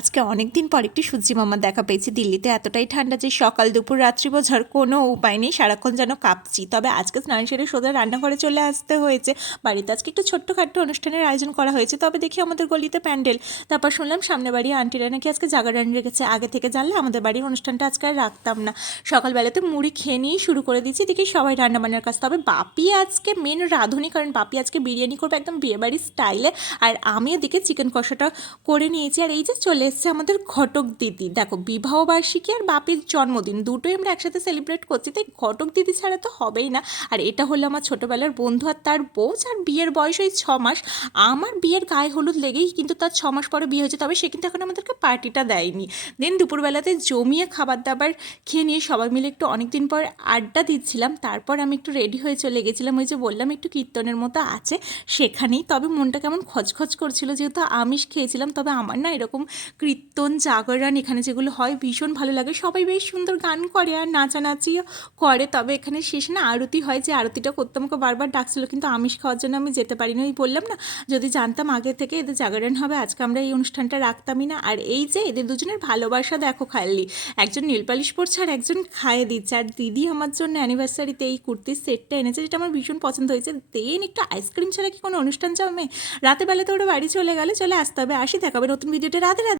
আজকে অনেক দিন পর একটি সূর্যি মামার দেখা পেয়েছি। দিল্লিতে এতটাই ঠান্ডা যে সকাল দুপুর রাত্রি বোঝার কোনো উপায় নেই, সারাক্ষণ যেন কাঁপছি। তবে আজকে স্নান সেরে সোজা রান্নাঘরে চলে আসতে হয়েছে। বাড়িতে আজকে একটু ছোট্টখাট্ট অনুষ্ঠানের আয়োজন করা হয়েছে, তবে দেখি আমাদের গলিতে প্যান্ডেল। তারপর শুনলাম সামনে বাড়ি আন্টিরা নাকি আজকে জাগরণ রেখেছে। আগে থেকে জানলে আমাদের বাড়ির অনুষ্ঠানটা আজকে আর রাখতাম না। সকালবেলাতে মুড়ি খেয়ে নিয়েই শুরু করে দিয়েছি, দেখি সবাই রান্নাবান্নার কাজ। তবে বাপি আজকে মেন রাঁধুনি, কারণ বাপি আজকে বিরিয়ানি করবে একদম বিয়েবাড়ির স্টাইলে। আর আমি এদিকে চিকেন কষাটা করে নিয়েছি। আর এই যে চলে এসছে আমাদের ঘটক দিদি। দেখো, বিবাহবার্ষিকী আর বাপির জন্মদিন দুটোই আমরা একসাথে সেলিব্রেট করছি, তাই ঘটক দিদি ছাড়া তো হবেই না। আর এটা হলো আমার ছোটোবেলার বন্ধু আর তার বউ, যার বিয়ের বয়স ওই 6 মাস। আমার বিয়ের গায়ে হলুদ লেগেই কিন্তু তার 6 মাস পরে বিয়ে হয়েছে, তবে সে কিন্তু এখন আমাদেরকে পার্টিটা দেয়নি। দেন দুপুরবেলাতে জমিয়ে খাবার দাবার খেয়ে নিয়ে সবাই মিলে একটু অনেক দিন পর আড্ডা দিচ্ছিলাম। তারপর আমি একটু রেডি হয়ে চলে গেছিলাম, ওই যে বললাম একটু কীর্তনের মতো আছে সেখানেই। তবে মনটা কেমন খচখচ করছিল, যেহেতু আমিষ খেয়েছিলাম। তবে আমার না এরকম কীর্তন জাগরণ এখানে যেগুলো হয় ভীষণ ভালো লাগে। সবাই বেশ সুন্দর গান করে আর নাচানাচিও করে। তবে এখানে শেষে না আরতি হয়, যে আরতিটা করতে আমাকে বারবার ডাকছিল, কিন্তু আমিষ খাওয়ার জন্য আমি যেতে পারিনি। ওই বললাম না, যদি জানতাম আগে থেকে এদের জাগরণ হবে আজকে আমরা এই অনুষ্ঠানটা রাখতামই না। আর এই যে এদের দুজনের ভালোবাসা দেখো খালি, একজন নীলপালিশ পরছে আর একজন খাইয়ে দিচ্ছে। আর দিদি আমার জন্য অ্যানিভার্সারিতে এই কুর্তির সেটটা এনেছে, যেটা আমার ভীষণ পছন্দ হয়েছে। দেন একটু আইসক্রিম ছাড়া কি কোনো অনুষ্ঠান জমে? রাতে বেলাতে ওরা বাড়ি চলে গেলে চলে আসতে হবে। আসি, দেখাবে নতুন ভিডিওতে। রাতে রাতে।